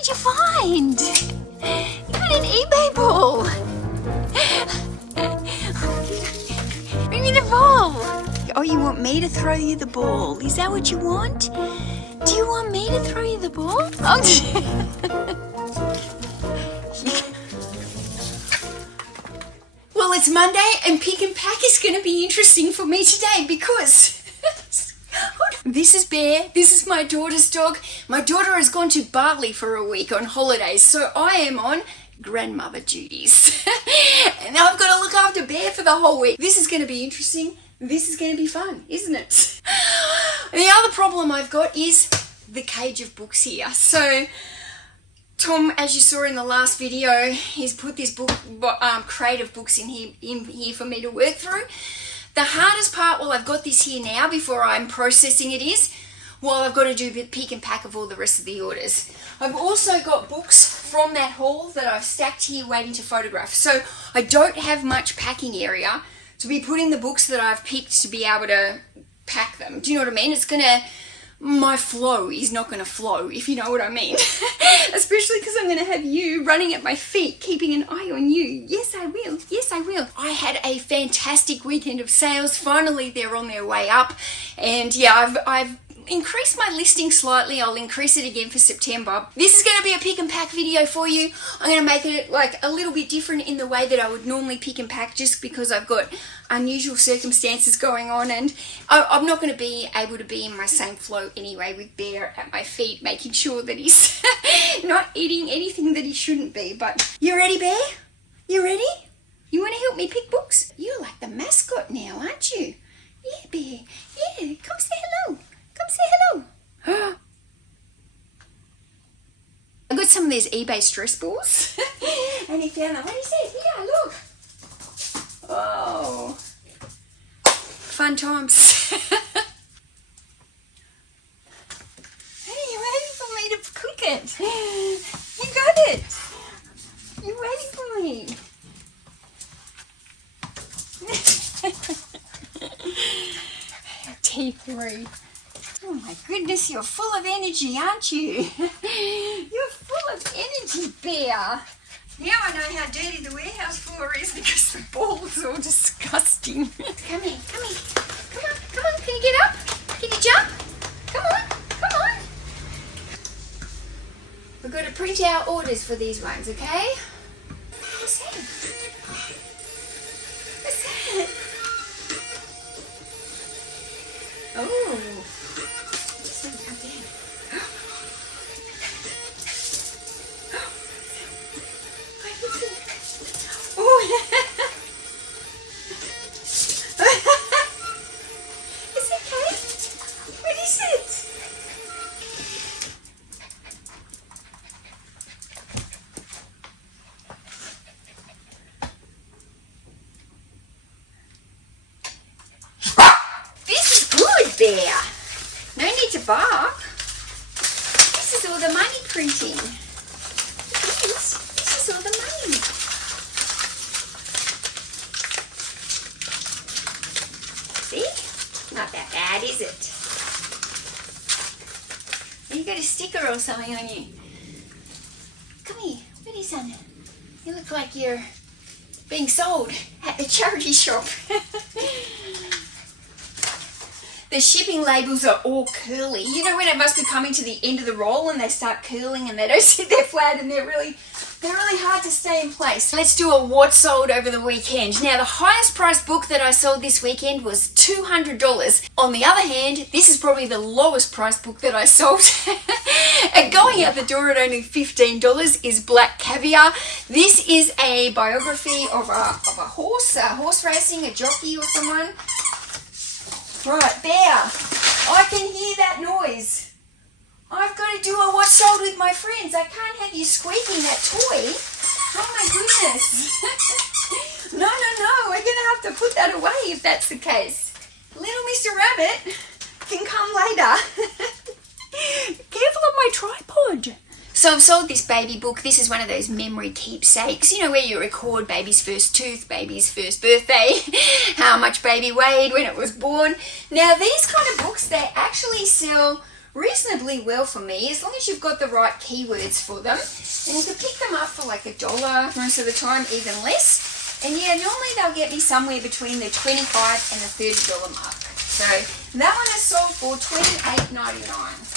did you find? You got an eBay ball. Bring me the ball. Oh, you want me to throw you the ball? Is that what you want? Do you want me to throw you the ball? Oh. Well, it's Monday and pick and pack is going to be interesting for me today because this is Bear, this is my daughter's dog. My daughter has gone to Bali for a week on holidays, so I am on grandmother duties. And now I've got to look after Bear for the whole week. This is going to be interesting. This is going to be fun, isn't it? The other problem I've got is the cage of books here. So Tom, as you saw in the last video, he's put this book, crate of books in here for me to work through. The hardest part, while I've got this here now before I'm processing it, is while I've got to do the pick and pack of all the rest of the orders. I've also got books from that haul that I've stacked here waiting to photograph. So I don't have much packing area to be putting the books that I've picked to be able to pack them. Do you know what I mean? It's gonna, my flow is not gonna flow, if you know what I mean. Especially because I'm gonna have you running at my feet, keeping an eye on you. Yes, I will. Yes, I will. I had a fantastic weekend of sales. Finally, they're on their way up. And yeah, I've increased my listing slightly. I'll increase it again for September. This is going to be a pick and pack video for you. I'm going to make it like a little bit different in the way that I would normally pick and pack, just because I've got unusual circumstances going on, and I'm not going to be able to be in my same flow anyway with Bear at my feet, making sure that he's not eating anything that he shouldn't be. But you ready, Bear? You ready? You want to help me pick books? You're like the mascot now, aren't you? Yeah, Bear. Yeah, come say hello. Come say hello. I got some of these eBay stress balls. And he found them. What he said, here, look. Oh. Fun times. Hey, you're waiting for me to cook it. You got it. You're waiting for me. T3. Oh my goodness, you're full of energy, aren't you? You're full of energy, Bear. Now I know how dirty the warehouse floor is because the balls are all disgusting. Come here, come here. Come on, come on. Can you get up? Can you jump? Come on, come on. We've got to print out orders for these ones, okay? What's that? What's that? Oh. Bear. No need to bark. This is all the money printing. This is all the money. See? Not that bad, is it? You got a sticker or something on you. Come here. What is that? You look like you're being sold at the charity shop. The shipping labels are all curly. You know when it must be coming to the end of the roll and they start curling and they don't sit there flat and they're really hard to stay in place. Let's do a what sold over the weekend. Now the highest priced book that I sold this weekend was $200. On the other hand, this is probably the lowest priced book that I sold. And going out the door at only $15 is Black Caviar. This is a biography of a horse racing, a jockey or someone. Right, Bear, I can hear that noise. I've got to do a what sold with my friends. I can't have you squeaking that toy. Oh my goodness. No, we're going to have to put that away if that's the case. Little Mr. Rabbit can come later. Careful of my tripod. So I've sold this baby book. This is one of those memory keepsakes, you know, where you record baby's first tooth, baby's first birthday, how much baby weighed when it was born. Now these kind of books, they actually sell reasonably well for me, as long as you've got the right keywords for them. And you can pick them up for like $1 most of the time, even less. And yeah, normally they'll get me somewhere between the $25 and the $30 mark. So that one is sold for $28.99.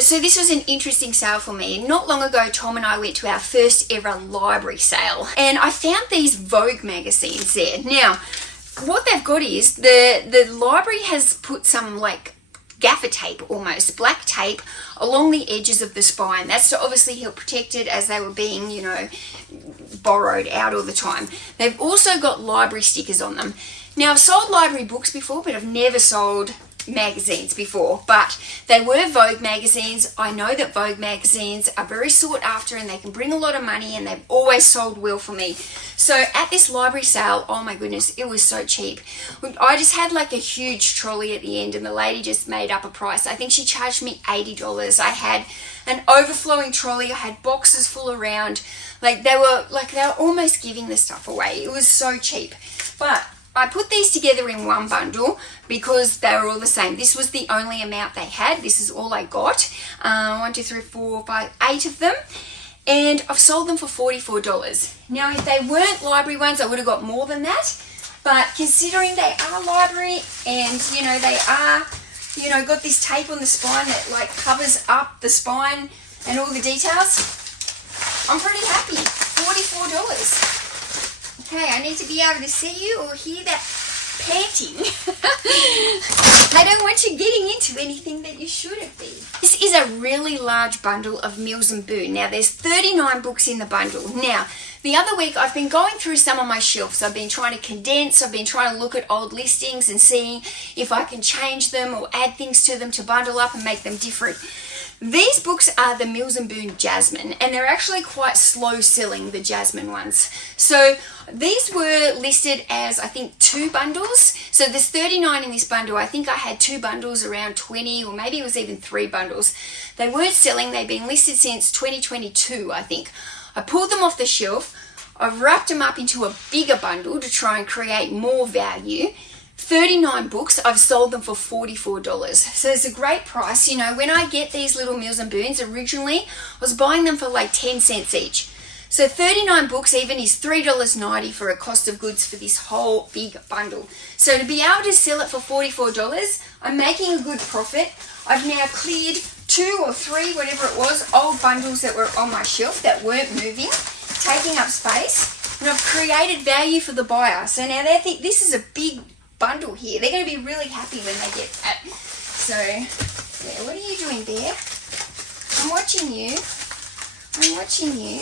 So this was an interesting sale for me. Not long ago, Tom and I went to our first ever library sale, and I found these Vogue magazines there. Now, what they've got is the library has put some like gaffer tape, almost black tape, along the edges of the spine. That's to obviously help protect it as they were being, you know, borrowed out all the time. They've also got library stickers on them. Now, I've sold library books before, but I've never sold magazines before, but they were Vogue magazines. I know that Vogue magazines are very sought after and they can bring a lot of money, and they've always sold well for me. So at this library sale, oh my goodness, it was so cheap. I just had like a huge trolley at the end, and the lady just made up a price. I think she charged me $80. I had an overflowing trolley. I had boxes full around. They were almost giving the stuff away. It was so cheap. But I put these together in one bundle because they were all the same. This was the only amount they had. This is all I got. 1, 2, 3, 4, 5, 8 of them. And I've sold them for $44. Now, if they weren't library ones, I would have got more than that. But considering they are library and, you know, they are, you know, got this tape on the spine that like covers up the spine and all the details, I'm pretty happy. $44. Okay, I need to be able to see you or hear that panting. I don't want you getting into anything that you shouldn't be. This is a really large bundle of Mills & Boon. Now, there's 39 books in the bundle. Now, the other week I've been going through some of my shelves. I've been trying to condense. I've been trying to look at old listings and seeing if I can change them or add things to them to bundle up and make them different. These books are the Mills & Boon Jasmine, and they're actually quite slow selling, the Jasmine ones. So these were listed as, I think, 2 bundles. So there's 39 in this bundle. I think I had 2 bundles, around 20, or maybe it was even 3 bundles. They weren't selling. They've been listed since 2022, I think. I pulled them off the shelf. I've wrapped them up into a bigger bundle to try and create more value. 39 books, I've sold them for $44. So it's a great price. You know, when I get these little Mills & Boons, originally I was buying them for like 10 cents each. So 39 books even is $3.90 for a cost of goods for this whole big bundle. So to be able to sell it for $44, I'm making a good profit. I've now cleared 2 or 3, whatever it was, old bundles that were on my shelf that weren't moving, taking up space, and I've created value for the buyer. So now they think this is a big bundle here. They're going to be really happy when they get that. So, yeah, what are you doing there? I'm watching you. I'm watching you.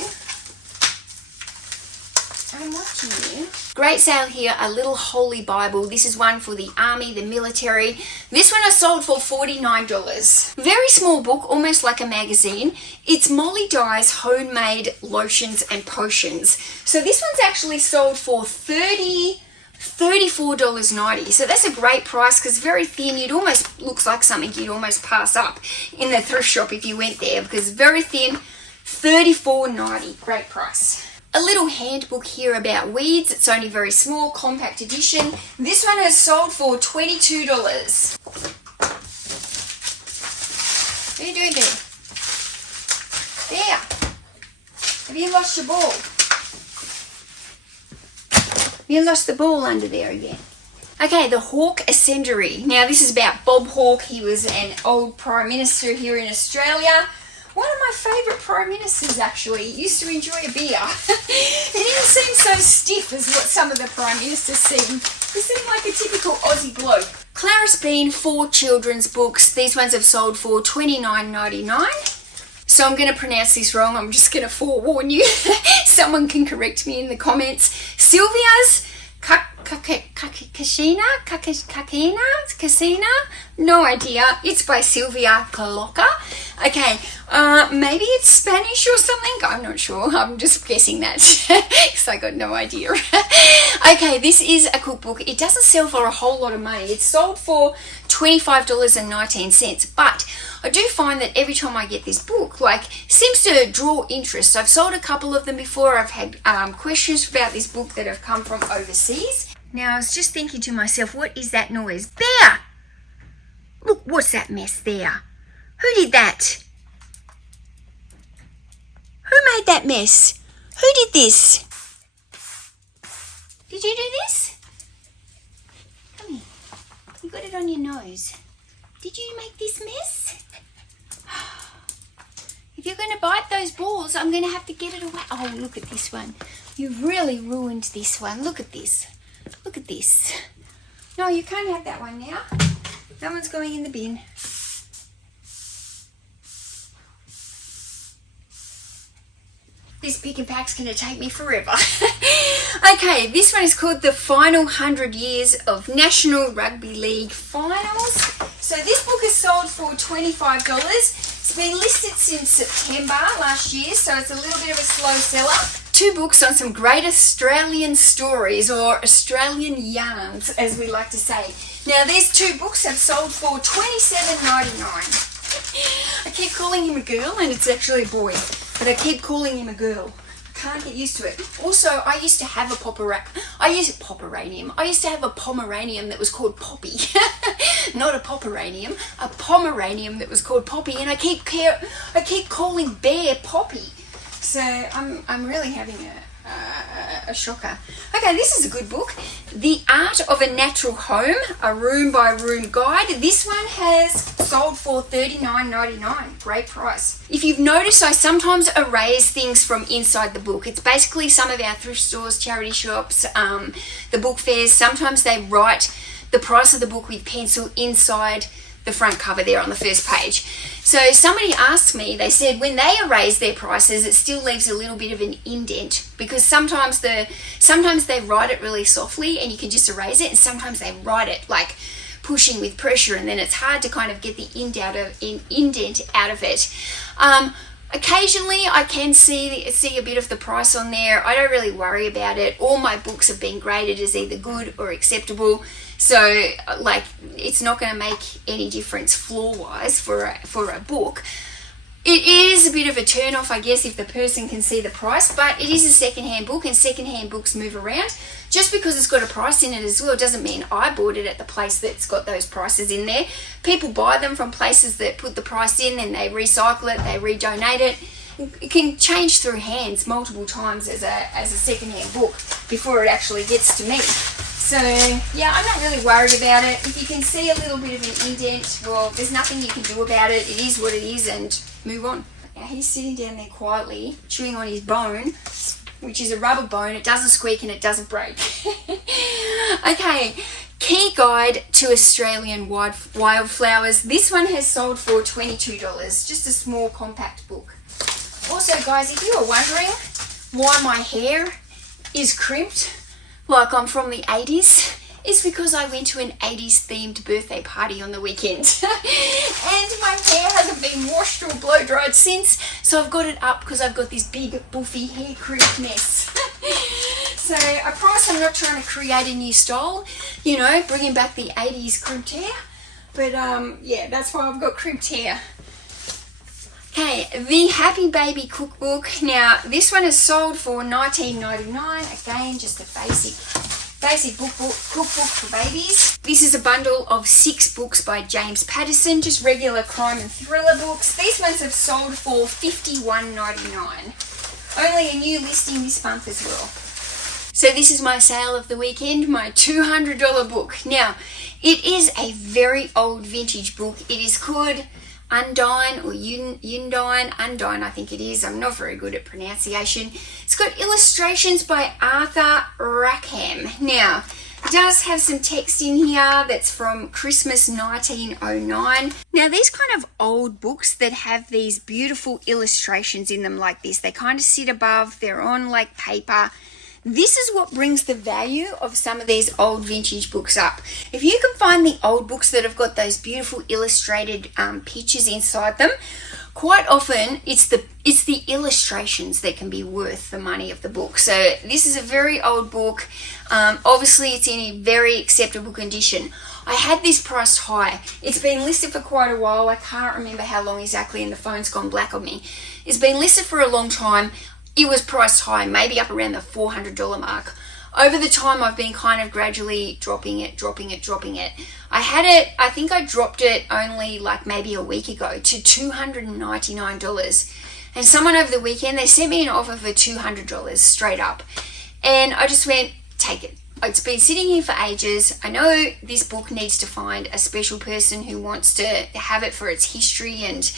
I'm watching you. Great sale here, a little holy Bible. This is one for the army, the military. This one I sold for $49. Very small book, almost like a magazine. It's Molly Dye's homemade lotions and potions. So this one's actually sold for $34.90. So that's a great price because very thin. It almost looks like something you'd almost pass up in the thrift shop if you went there, because very thin. $34.90. Great price. A little handbook here about weeds. It's only very small, compact edition. This one has sold for $22. What are you doing there? There. Have you lost your ball? You lost the ball under there again. Okay, the Hawke Ascendery. Now, this is about Bob Hawke. He was an old Prime Minister here in Australia. One of my favourite Prime Ministers, actually. He used to enjoy a beer. He didn't seem so stiff as what some of the Prime Ministers seem. He seemed like a typical Aussie bloke. Clarice Bean, 4 children's books. These ones have sold for $29.99. So I'm going to pronounce this wrong. I'm just going to forewarn you. Someone can correct me in the comments. Sylvia's Casina? No idea. It's by Sylvia Caloca. Okay, maybe it's Spanish or something. I'm not sure. I'm just guessing that because I got no idea. Okay, this is a cookbook. It doesn't sell for a whole lot of money. It's sold for $25.19, but I do find that every time I get this book, like, seems to draw interest. I've sold a couple of them before. I've had questions about this book that have come from overseas. Now, I was just thinking to myself, what is that noise? Bear! Look, what's that mess there? Who did that? Who made that mess? Who did this? Did you do this? Come here. You got it on your nose. Did you make this mess? If you're going to bite those balls, I'm going to have to get it away. Oh, look at this one. You've really ruined this one. Look at this. Look at this. No, you can't have that one now. That one's going in the bin. This pick and pack's going to take me forever. Okay, this one is called The Final 100 Years of National Rugby League Finals. So this book is sold for $25. It's been listed since September last year, so it's a little bit of a slow seller. 2 books on some great Australian stories, or Australian yarns, as we like to say. Now, these 2 books have sold for $27.99. I keep calling him a girl, and it's actually a boy, but I keep calling him a girl. I can't get used to it. Also, I used to have a Pomeranian. I used to have a Pomeranian that was called Poppy. Not a Pomeranian, a Pomeranian that was called Poppy, and I keep calling Bear Poppy. So I'm really having a shocker. Okay, this is a good book. The Art of a Natural Home, a room by room guide. This one has sold for $39.99. Great price. If you've noticed, I sometimes erase things from inside the book. It's basically some of our thrift stores, charity shops, the book fairs. Sometimes they write the price of the book with pencil inside the front cover there on the first page. So somebody asked me, they said when they erase their prices, it still leaves a little bit of an indent, because sometimes they write it really softly and you can just erase it, and sometimes they write it like pushing with pressure, and then it's hard to kind of get the indent out of it. Occasionally I can see a bit of the price on there. I don't really worry about it. All my books have been graded as either good or acceptable. So, like, it's not going to make any difference floor-wise for a book. It is a bit of a turn-off, I guess, if the person can see the price, but it is a second-hand book, and second-hand books move around. Just because it's got a price in it as well doesn't mean I bought it at the place that's got those prices in there. People buy them from places that put the price in, and they recycle it, they redonate it. It can change through hands multiple times as a second-hand book before it actually gets to me. So, yeah, I'm not really worried about it. If you can see a little bit of an indent, well, there's nothing you can do about it. It is what it is, and move on. Now, he's sitting down there quietly, chewing on his bone, which is a rubber bone. It doesn't squeak and it doesn't break. Okay, Key Guide to Australian Wildflowers. This one has sold for $22. Just a small compact book. Also, guys, if you are wondering why my hair is crimped like I'm from the 80s, it's because I went to an 80s themed birthday party on the weekend. And my hair hasn't been washed or blow dried since, so I've got it up because I've got this big buffy hair crimped mess. So I promise I'm not trying to create a new style, you know, bringing back the 80s crimped hair. But yeah, that's why I've got crimped hair. Okay, the Happy Baby Cookbook. Now, this one is sold for $19.99. Again, just a basic cookbook for babies. This is a bundle of 6 books by James Patterson, just regular crime and thriller books. These ones have sold for $51.99. Only a new listing this month as well. So this is my sale of the weekend, my $200 book. Now, it is a very old vintage book. It is called Undine, or Undine, I think it is. I'm not very good at pronunciation. It's got illustrations by Arthur Rackham. Now, it does have some text in here that's from Christmas 1909. Now, these kind of old books that have these beautiful illustrations in them like this, they kind of sit above, they're on like paper. This is what brings the value of some of these old vintage books up. If you can find the old books that have got those beautiful illustrated pictures inside them, quite often it's the illustrations that can be worth the money of the book. So this is a very old book. Obviously it's in a very acceptable condition. I had this priced high. It's been listed for quite a while. I can't remember how long exactly, and the phone's gone black on me. It's been listed for a long time. It was priced high, maybe up around the $400 mark. over the time I've been kind of gradually dropping it. I had it, I think I dropped it only like maybe a week ago to $299. And someone over the weekend, they sent me an offer for $200 straight up. And I just went, take it. It's been sitting here for ages. I know this book needs to find a special person who wants to have it for its history, and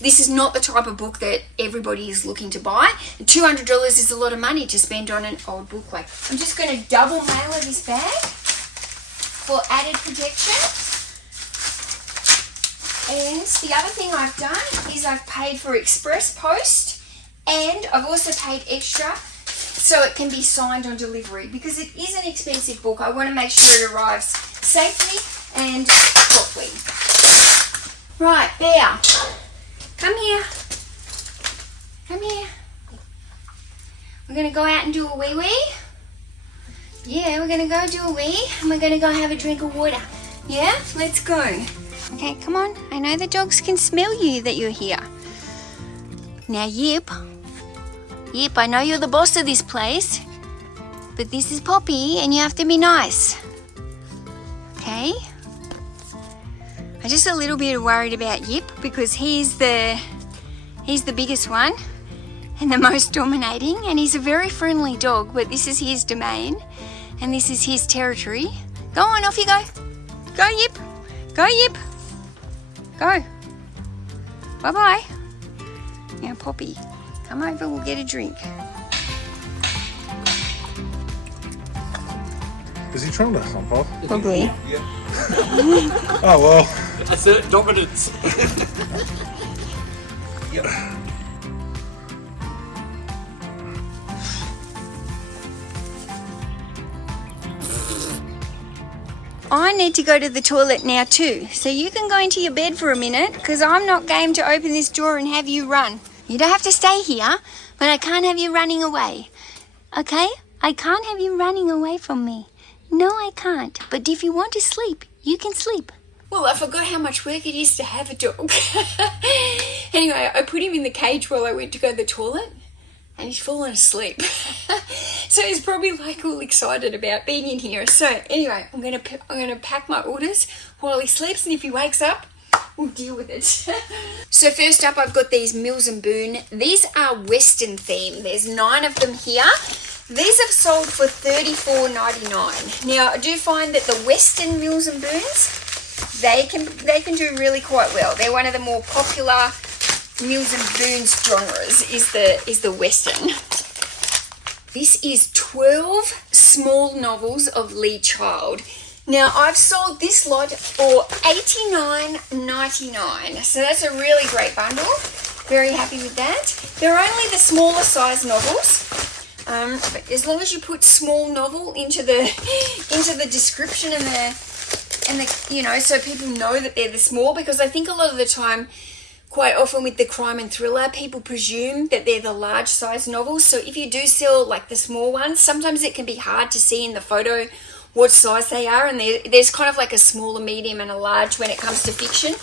this is not the type of book that everybody is looking to buy. $200 is a lot of money to spend on an old book. Like, I'm just going to double mailer this bag for added protection. And the other thing I've done is I've paid for express post, and I've also paid extra so it can be signed on delivery, because it is an expensive book. I want to make sure it arrives safely and properly. Right, Bear, come here. Come here. We're going to go out and do a wee-wee. Yeah, we're going to go do a wee, and we're going to go have a drink of water. Yeah, let's go. Okay, come on. I know the dogs can smell you that you're here. Now, Yip, I know you're the boss of this place, but this is Poppy and you have to be nice. Okay? I'm just a little bit worried about Yip because he's the biggest one and the most dominating, and he's a very friendly dog, but this is his domain and this is his territory. Go on, off you go. Go, Yip. Go, Yip. Go. Bye-bye. Now, Poppy, come over, we'll get a drink. Is he trying to hump off? Probably. Yeah. Oh, well. That's it, dominance. Yep. I need to go to the toilet now too, so you can go into your bed for a minute, because I'm not game to open this door and have you run. You don't have to stay here, but I can't have you running away. Okay? I can't have you running away from me. No, I can't. But if you want to sleep, you can sleep. Well, I forgot how much work it is to have a dog. Anyway, I put him in the cage while I went to go to the toilet, and he's fallen asleep. So he's probably like all excited about being in here. So anyway, I'm gonna pack my orders while he sleeps, and if he wakes up, we'll deal with it. So first up, I've got these Mills and Boon. These are Western themed. There's 9 of them here. These have sold for $34.99. Now, I do find that the Western Mills and Boons, they can do really quite well. They're one of the more popular Mills and Boons genres is the Western. This is 12 small novels of Lee Child. Now, I've sold this lot for $89.99, so that's a really great bundle. Very happy with that. They're only the smaller size novels. But as long as you put small novel into the description and the so people know that they're the small, because I think a lot of the time, quite often with the crime and thriller, people presume that they're the large size novels. So if you do sell like the small ones, sometimes it can be hard to see in the photo what size they are, and there's kind of like a small, a medium and a large when it comes to fiction.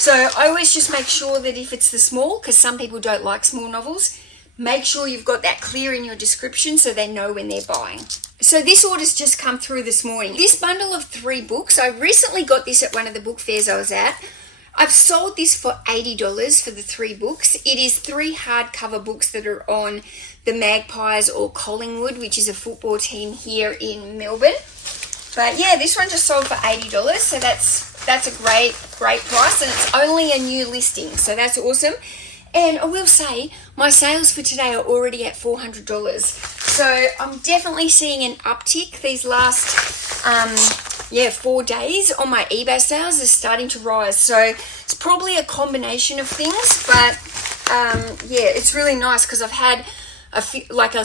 So I always just make sure that if it's the small, because some people don't like small novels, make sure you've got that clear in your description so they know when they're buying. So this order's just come through this morning. This bundle of 3 books, I recently got this at one of the book fairs I was at. I've sold this for $80 for the 3 books. It is 3 hardcover books that are on the Magpies or Collingwood, which is a football team here in Melbourne. But yeah, this one just sold for $80, so that's a great price, and it's only a new listing, so that's awesome. And I will say, my sales for today are already at $400. So I'm definitely seeing an uptick these last 4 days on my eBay sales is starting to rise. So it's probably a combination of things, but it's really nice because I've had a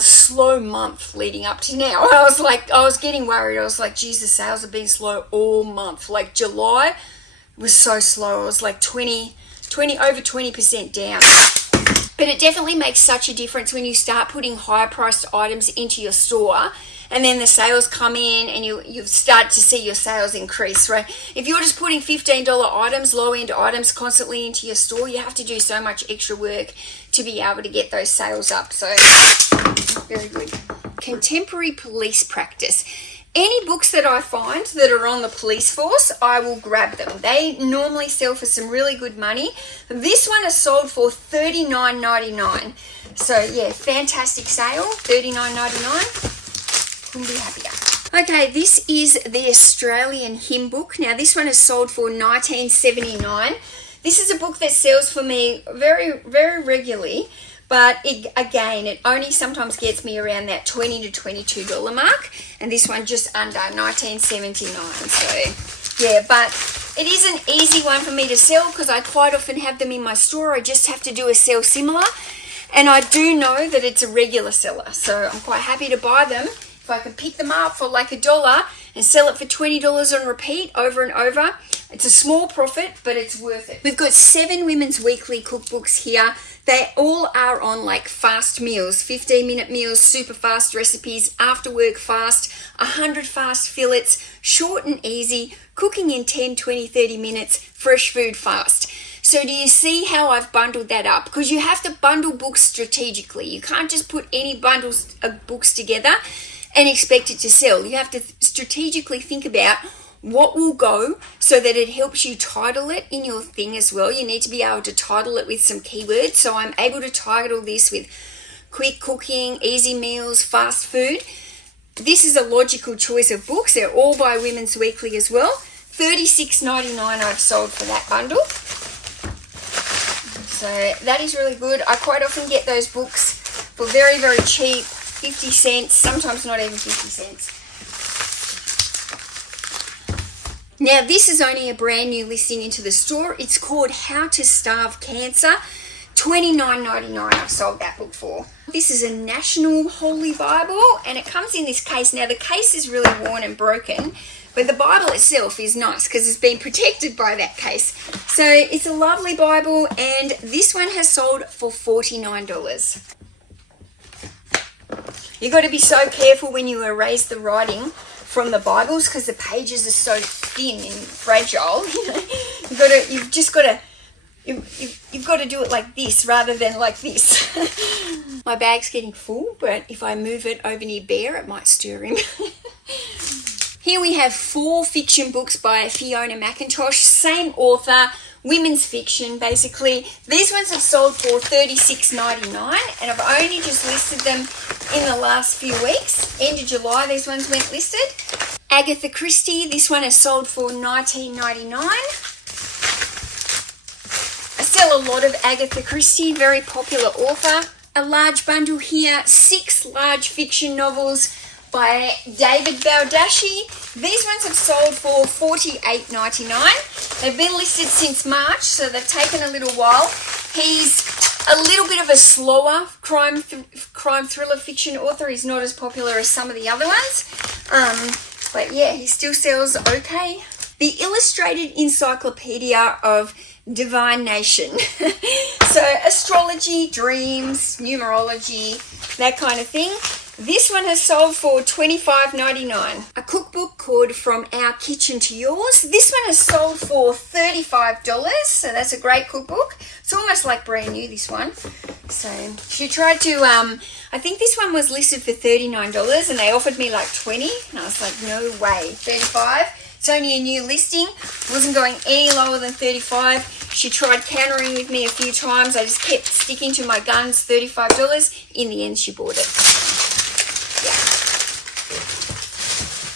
slow month leading up to now. I was getting worried. I was like, geez, the sales have been slow all month. Like July was so slow. I was like 20% down. But it definitely makes such a difference when you start putting higher priced items into your store, and then the sales come in and you start to see your sales increase, right? If you're just putting $15 items, low-end items constantly into your store, you have to do so much extra work to be able to get those sales up. So, very good. Contemporary Police Practice. Any books that I find that are on the police force, I will grab them. They normally sell for some really good money. This one is sold for $39.99. So yeah, fantastic sale, $39.99. Couldn't be happier. Okay, this is the Australian hymn book. Now this one is sold for $19.79. This is a book that sells for me very, very regularly. But it only sometimes gets me around that $20 to $22 mark. And this one just under $19.79. So, yeah, but it is an easy one for me to sell because I quite often have them in my store. I just have to do a sell similar. And I do know that it's a regular seller. So I'm quite happy to buy them. If I can pick them up for like $1 and sell it for $20 on repeat over and over, it's a small profit, but it's worth it. We've got 7 women's weekly cookbooks here. They all are on like fast meals, 15-minute meals, super fast recipes, after work fast, 100 fast fillets, short and easy, cooking in 10, 20, 30 minutes, fresh food fast. So do you see how I've bundled that up? Because you have to bundle books strategically. You can't just put any bundles of books together and expect it to sell. You have to strategically think about what will go so that it helps you title it in your thing as well. You need to be able to title it with some keywords. So I'm able to title this with quick cooking, easy meals, fast food. This is a logical choice of books. They're all by Women's Weekly as well. $36.99 I've sold for that bundle. So that is really good. I quite often get those books for very, very cheap, 50 cents, sometimes not even 50 cents. Now this is only a brand new listing into the store. It's called How to Starve Cancer. $29.99 I've sold that book for. This is a National Holy Bible and it comes in this case. Now the case is really worn and broken, but the Bible itself is nice because it's been protected by that case. So it's a lovely Bible and this one has sold for $49. You've got to be so careful when you erase the writing from the Bibles because the pages are so thin and fragile. You've got to do it like this rather than like this. My bag's getting full, but if I move it over near Bear, it might stir him. Here we have 4 fiction books by Fiona McIntosh, same author, women's fiction basically. These ones have sold for $36.99 and I've only just listed them in the last few weeks. End of July these ones went listed. Agatha Christie, this one is sold for $19.99. I sell a lot of Agatha Christie, very popular author. A large bundle here, 6 large fiction novels by David Baldacci. These ones have sold for $48.99. They've been listed since March, so they've taken a little while. He's a little bit of a slower crime thriller fiction author. He's not as popular as some of the other ones. But yeah, he still sells okay. The Illustrated Encyclopedia of Divine Nation. So astrology, dreams, numerology, that kind of thing. This one has sold for $25.99. A cookbook called From Our Kitchen to Yours. This one has sold for $35, so that's a great cookbook. It's almost like brand new, this one. So she tried to, I think this one was listed for $39 and they offered me like $20 and I was like, no way, $35. It's only a new listing, wasn't going any lower than $35. She tried countering with me a few times. I just kept sticking to my guns, $35. In the end, she bought it.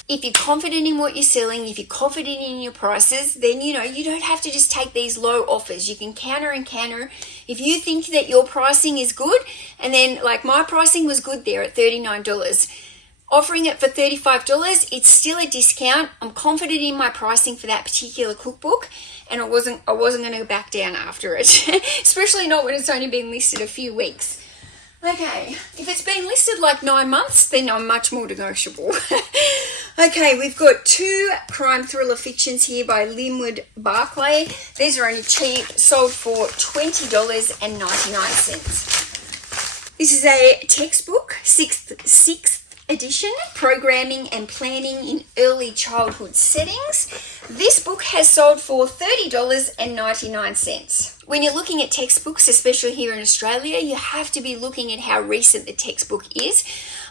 If you're confident in what you're selling, if you're confident in your prices, then you don't have to just take these low offers. You can counter and counter. If you think that your pricing is good, and then like my pricing was good there at $39, offering it for $35, it's still a discount. I'm confident in my pricing for that particular cookbook, and I wasn't going to go back down after it, especially not when it's only been listed a few weeks. Okay, if it's been listed like 9 months, then I'm much more negotiable. Okay, we've got 2 crime thriller fictions here by Linwood Barclay. These are only cheap, sold for $20.99. This is a textbook, 6th edition, Programming and Planning in Early Childhood Settings. This book has sold for $30.99. When you're looking at textbooks, especially here in Australia, you have to be looking at how recent the textbook is.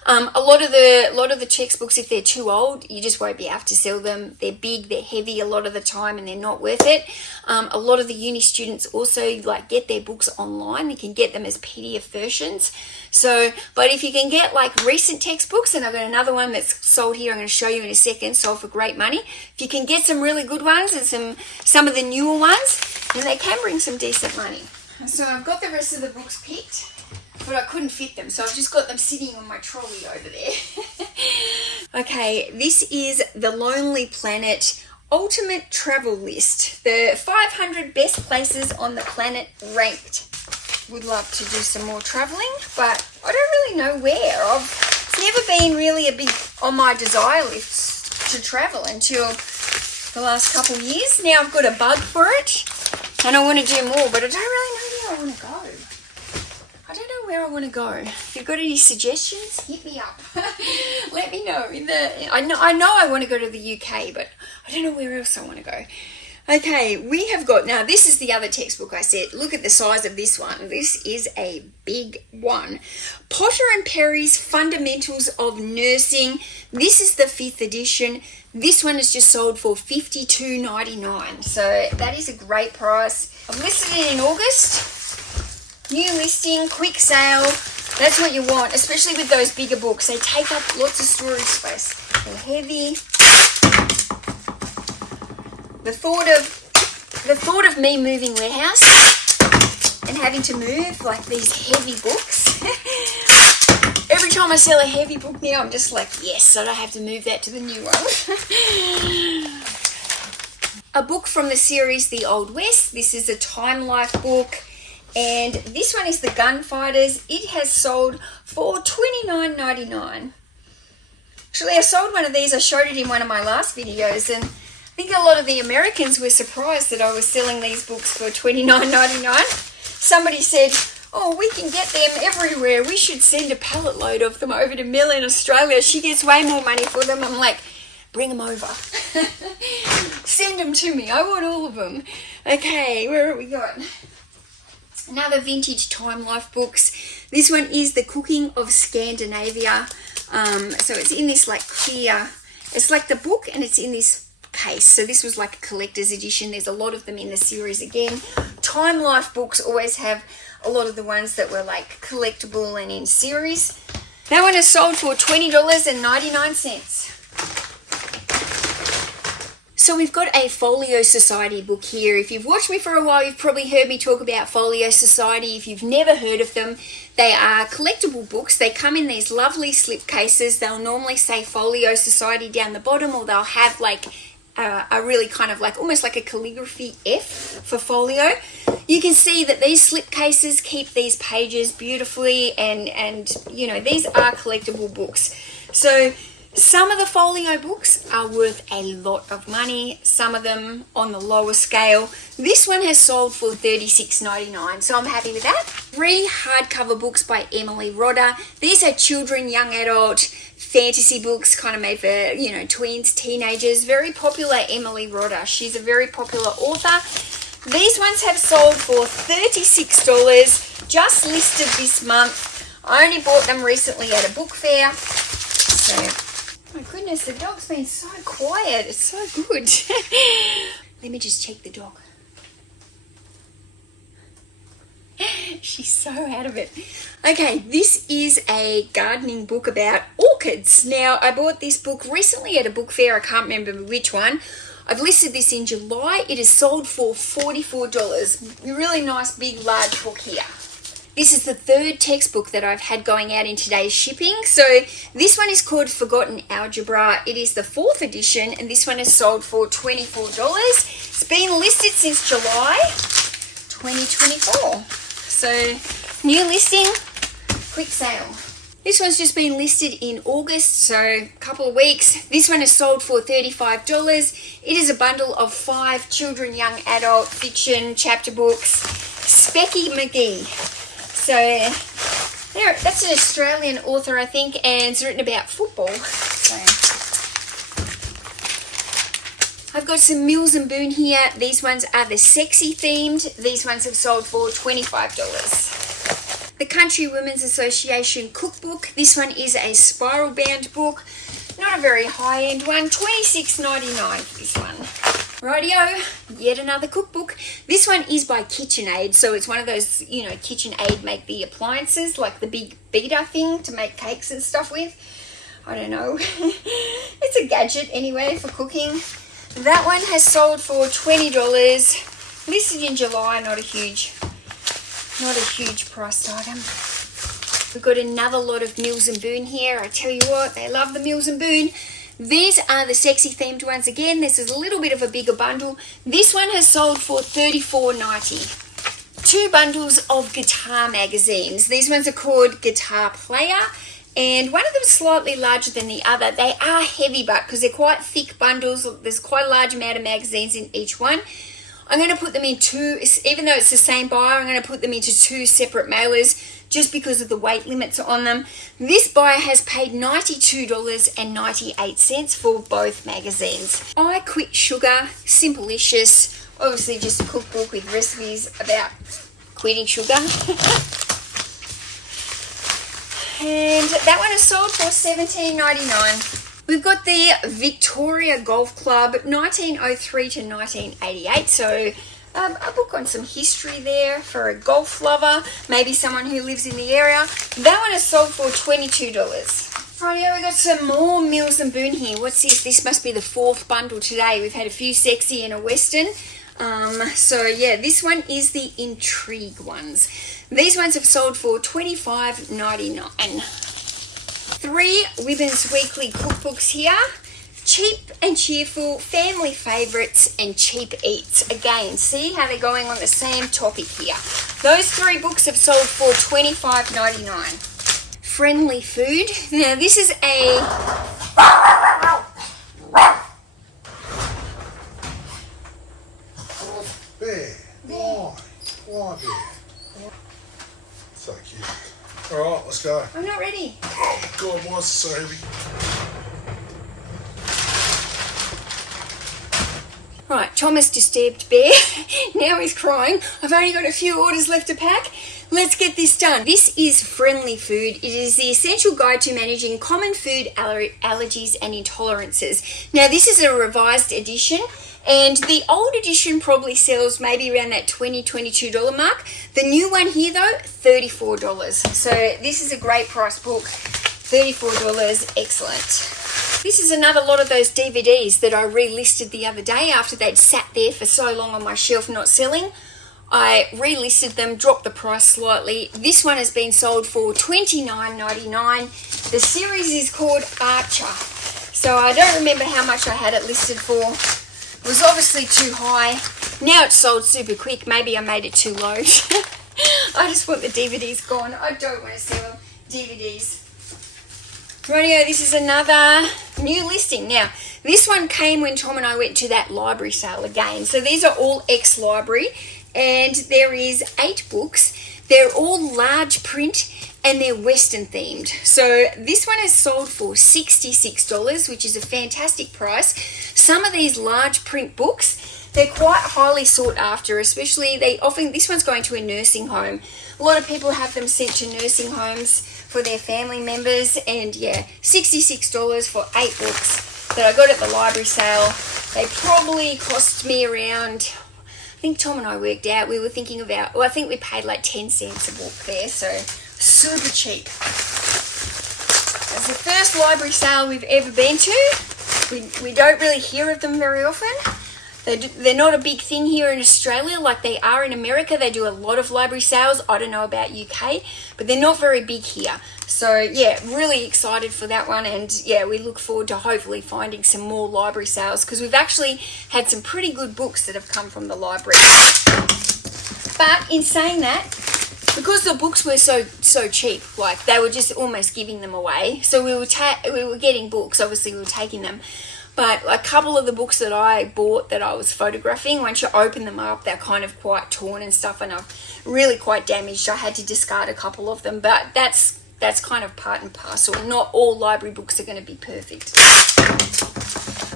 A lot of the textbooks, if they're too old, you just won't be able to sell them. They're big, they're heavy a lot of the time, and they're not worth it. A lot of the uni students also like get their books online. You can get them as PDF versions. So, but if you can get like recent textbooks, and I've got another one that's sold here, I'm going to show you in a second, sold for great money. If you can get some really good ones and some of the newer ones, then they can bring some decent money. So I've got the rest of the books picked, but I couldn't fit them, so I've just got them sitting on my trolley over there. Okay, this is the Lonely Planet Ultimate Travel List. The 500 best places on the planet ranked. Would love to do some more traveling, but I don't really know where. It's never been really a big on my desire list to travel until the last couple of years. Now I've got a bug for it, and I want to do more, but I don't really know where I want to go. I don't know where I want to go. If you've got any suggestions, hit me up. Let me know. I know I want to go to the UK, but I don't know where else I want to go. Okay, we have got, now this is the other textbook I said. Look at the size of this one. This is a big one. Potter and Perry's Fundamentals of Nursing. This is the 5th edition. This one is just sold for $52.99. So that is a great price. I've listed it in August. New listing, quick sale. That's what you want, especially with those bigger books. They take up lots of storage space. They're heavy. The thought of me moving warehouse and having to move like these heavy books. Every time I sell a heavy book now, I'm just like, yes, I don't have to move that to the new one. A book from the series The Old West. This is a Time Life book. And this one is The Gunfighters. It has sold for $29.99. Actually, I sold one of these. I showed it in one of my last videos, and I think a lot of the Americans were surprised that I was selling these books for $29.99. Somebody said, oh, we can get them everywhere. We should send a pallet load of them over to Mel in Australia. She gets way more money for them. I'm like, bring them over. Send them to me. I want all of them. Okay, where have we got? Another vintage Time Life books. This one is The Cooking of Scandinavia. So it's in this like clear, it's like the book and it's in this case. So this was like a collector's edition. There's a lot of them in the series again. Time Life books always have a lot of the ones that were like collectible and in series. That one is sold for $20.99. So we've got a Folio Society book here. If you've watched me for a while, you've probably heard me talk about Folio Society. If you've never heard of them, they are collectible books. They come in these lovely slip cases. They'll normally say Folio Society down the bottom, or they'll have like a really kind of like almost like a calligraphy F for folio. You can see that these slip cases keep these pages beautifully, and you know, these are collectible books. So some of the folio books are worth a lot of money, some of them on the lower scale. This one has sold for $36.99, so I'm happy with that. 3 hardcover books by Emily Rodda. These are children, young adult, fantasy books, kind of made for, you know, tweens, teenagers. Very popular Emily Rodda. She's a very popular author. These ones have sold for $36, just listed this month. I only bought them recently at a book fair. So, my goodness, the dog's been so quiet. It's so good. Let me just check the dog. She's so out of it. Okay, this is a gardening book about orchids. Now, I bought this book recently at a book fair. I can't remember which one. I've listed this in July. It is sold for $44. A really nice, big, large book here. This is the 3rd textbook that I've had going out in today's shipping. So this one is called Forgotten Algebra. It is the 4th edition, and this one is sold for $24. It's been listed since July 2024. So new listing, quick sale. This one's just been listed in August, so a couple of weeks. This one is sold for $35. It is a bundle of 5 children, young adult fiction chapter books. Specky McGee. So there, that's an Australian author, I think, and it's written about football. So I've got some Mills and Boon here. These ones are the sexy themed. These ones have sold for $25. The Country Women's Association cookbook. This one is a spiral bound book. Not a very high end one. $26.99 for this one. Rightio, yet another cookbook. This one is by KitchenAid, so it's one of those, you know, KitchenAid make the appliances, like the big beater thing to make cakes and stuff with. I don't know. It's a gadget anyway for cooking. That one has sold for $20. Listed in July, not a huge priced item. We've got another lot of Mills and Boon here. I tell you what, they love the Mills and Boon. These are the sexy themed ones again. This is a little bit of a bigger bundle. This one has sold for $34.90. 2 bundles of guitar magazines. These ones are called Guitar Player, and one of them is slightly larger than the other. They are heavy, but because they're quite thick bundles, there's quite a large amount of magazines in each one. I'm going to put them in 2, even though it's the same buyer, I'm going to put them into 2 separate mailers just because of the weight limits on them. This buyer has paid $92.98 for both magazines. I Quit Sugar, Simplicious, obviously just a cookbook with recipes about quitting sugar. And that one is sold for $17.99. We've got the Victoria Golf Club, 1903 to 1988. So a book on some history there for a golf lover, maybe someone who lives in the area. That one is sold for $22. Rightio, we got some more Mills and Boon here. What's this? This must be the 4th bundle today. We've had a few sexy and a western. So yeah, this one is the Intrigue ones. These ones have sold for $25.99. 3 Women's Weekly cookbooks here. Cheap and Cheerful, Family Favourites, and Cheap Eats. Again, see how they're going on the same topic here. Those 3 books have sold for $25.99. Friendly Food. Now this is a... Bear. Why bear? So cute. Alright, let's go. I'm not ready. Oh God, why is it so heavy? Right, Thomas disturbed Bear. Now he's crying. I've only got a few orders left to pack. Let's get this done. This is Friendly Food. It is the essential guide to managing common food allergies and intolerances. Now, this is a revised edition, and the old edition probably sells maybe around that $20, $22 mark. The new one here, though, $34. So this is a great price book. $34, excellent. This is another lot of those DVDs that I relisted the other day after they'd sat there for so long on my shelf not selling. I relisted them, dropped the price slightly. This one has been sold for $29.99. The series is called Archer. So I don't remember how much I had it listed for. It was obviously too high. Now it's sold super quick. Maybe I made it too low. I just want the DVDs gone. I don't want to sell DVDs. Rightio, this is another new listing. Now, this one came when Tom and I went to that library sale again. So these are all ex-library, and there is 8 books. They're all large print and they're Western themed. So this one is sold for $66, which is a fantastic price. Some of these large print books, they're quite highly sought after, especially this one's going to a nursing home. A lot of people have them sent to nursing homes for their family members, and yeah, $66 for 8 books that I got at the library sale. They probably cost me around, I think Tom and I worked out, we were thinking about, well, I think we paid like 10 cents a book there, so super cheap. It's the first library sale we've ever been to. We don't really hear of them very often. They're not a big thing here in Australia like they are in America. They do a lot of library sales. I don't know about UK, but they're not very big here. So yeah, really excited for that one. And yeah, we look forward to hopefully finding some more library sales, because we've actually had some pretty good books that have come from the library. But in saying that, because the books were so cheap, like they were just almost giving them away. So we were getting books, obviously we were taking them. But a couple of the books that I bought that I was photographing, once you open them up, they're kind of quite torn and stuff, and are really quite damaged. I had to discard a couple of them, but that's kind of part and parcel. Not all library books are going to be perfect.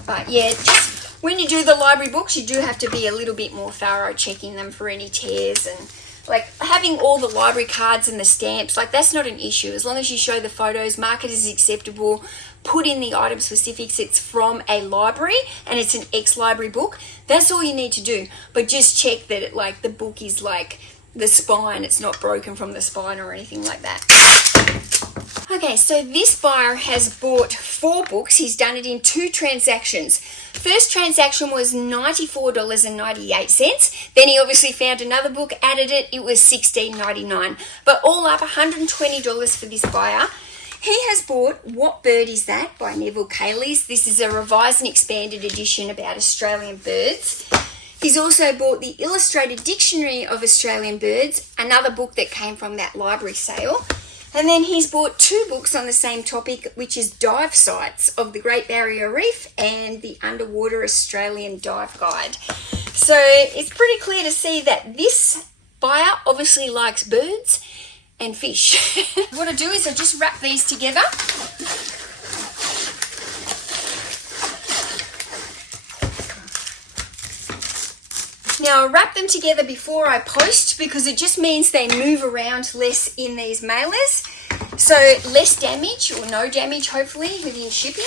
But yeah, just when you do the library books, you do have to be a little bit more thorough, checking them for any tears and like having all the library cards and the stamps, like that's not an issue. As long as you show the photos, mark it as acceptable, put in the item specifics, it's from a library and it's an ex-library book. That's all you need to do. But just check that it, like the book is like the spine, it's not broken from the spine or anything like that. Okay, so this buyer has bought 4 books. He's done it in 2 transactions. First transaction was $94.98. Then he obviously found another book, added it. It was $16.99. But all up, $120 for this buyer. He has bought What Bird Is That by Neville Cayleys. This is a revised and expanded edition about Australian birds. He's also bought the Illustrated Dictionary of Australian Birds, another book that came from that library sale. And then he's bought 2 books on the same topic, which is Dive Sites of the Great Barrier Reef and the Underwater Australian Dive Guide. So it's pretty clear to see that this buyer obviously likes birds and fish. What I do is I just wrap these together. Now I wrap them together before I post because it just means they move around less in these mailers. So less damage or no damage hopefully within shipping.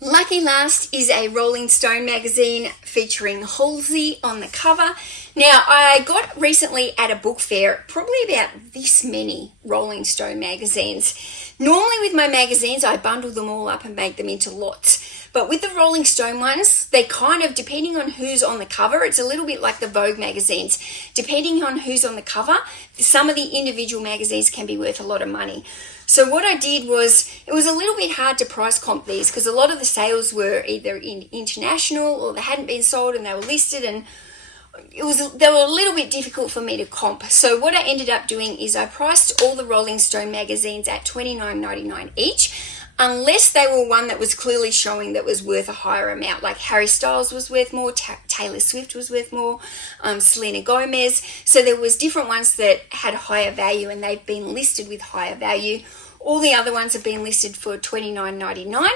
Lucky last is a Rolling Stone magazine featuring Halsey on the cover. Now I got recently at a book fair probably about this many Rolling Stone magazines. Normally with my magazines I bundle them all up and make them into lots. But with the Rolling Stone ones, they kind of, depending on who's on the cover, it's a little bit like the Vogue magazines. Depending on who's on the cover, some of the individual magazines can be worth a lot of money. So what I did was, it was a little bit hard to price comp these because a lot of the sales were either in international or they hadn't been sold and they were listed, and they were a little bit difficult for me to comp. So what I ended up doing is I priced all the Rolling Stone magazines at $29.99 each. Unless they were one that was clearly showing that was worth a higher amount, like Harry Styles was worth more, Taylor Swift was worth more, Selena Gomez. So there was different ones that had higher value and they've been listed with higher value. All the other ones have been listed for $29.99.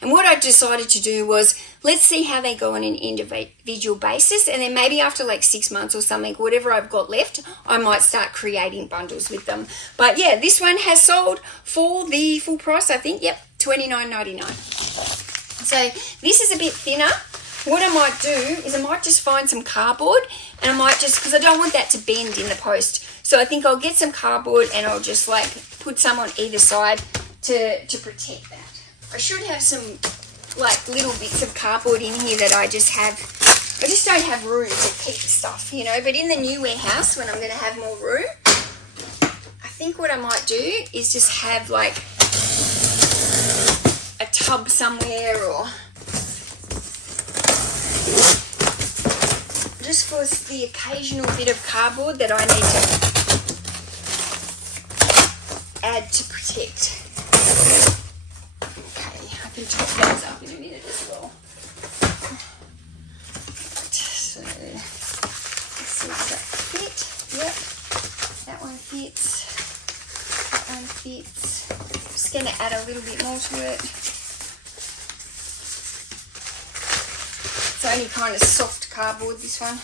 And what I decided to do was, let's see how they go on an individual basis. And then maybe after like 6 months or something, whatever I've got left, I might start creating bundles with them. But yeah, this one has sold for the full price, I think. Yep, $29.99. So this is a bit thinner. What I might do is I might just find some cardboard, and I might just, because I don't want that to bend in the post. So I think I'll get some cardboard and I'll just like put some on either side to protect that. I should have some like little bits of cardboard in here that I just don't have room to keep stuff, you know. But in the new warehouse, when I'm going to have more room, I think what I might do is just have like a tub somewhere, or just for the occasional bit of cardboard that I need to add to protect. Okay, I can top those up in a minute as well. Right, so let's see, does that fit? Yep, that one fits. That one fits. I'm just going to add a little bit more to it. It's only kind of soft cardboard, this one.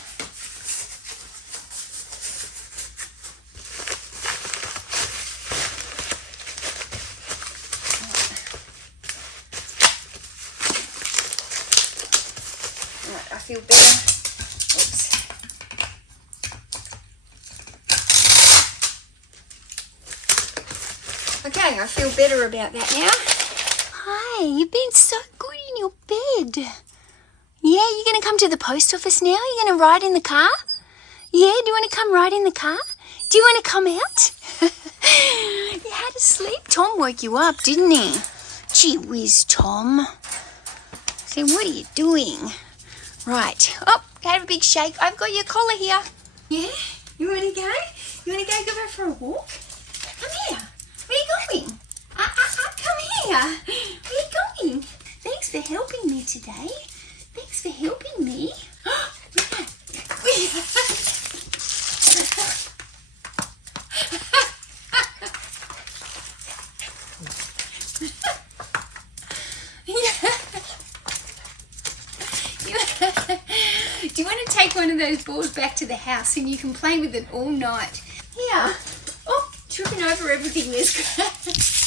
Right, I feel better. Oops. Okay, I feel better about that now. Hi, you've been so good in your bed. Yeah, you're going to come to the post office now? You're going to ride in the car? Yeah, do you want to come ride in the car? Do you want to come out? You had a sleep. Tom woke you up, didn't he? Gee whiz, Tom. So what are you doing? Right. Oh, have a big shake. I've got your collar here. Yeah? You want to go? You want to go for a walk? Come here. Where are you going? Come here. Where are you going? Thanks for helping me today. Thanks for helping me. Do you want to take one of those balls back to the house and you can play with it all night? Here. Oh, tripping over everything. There's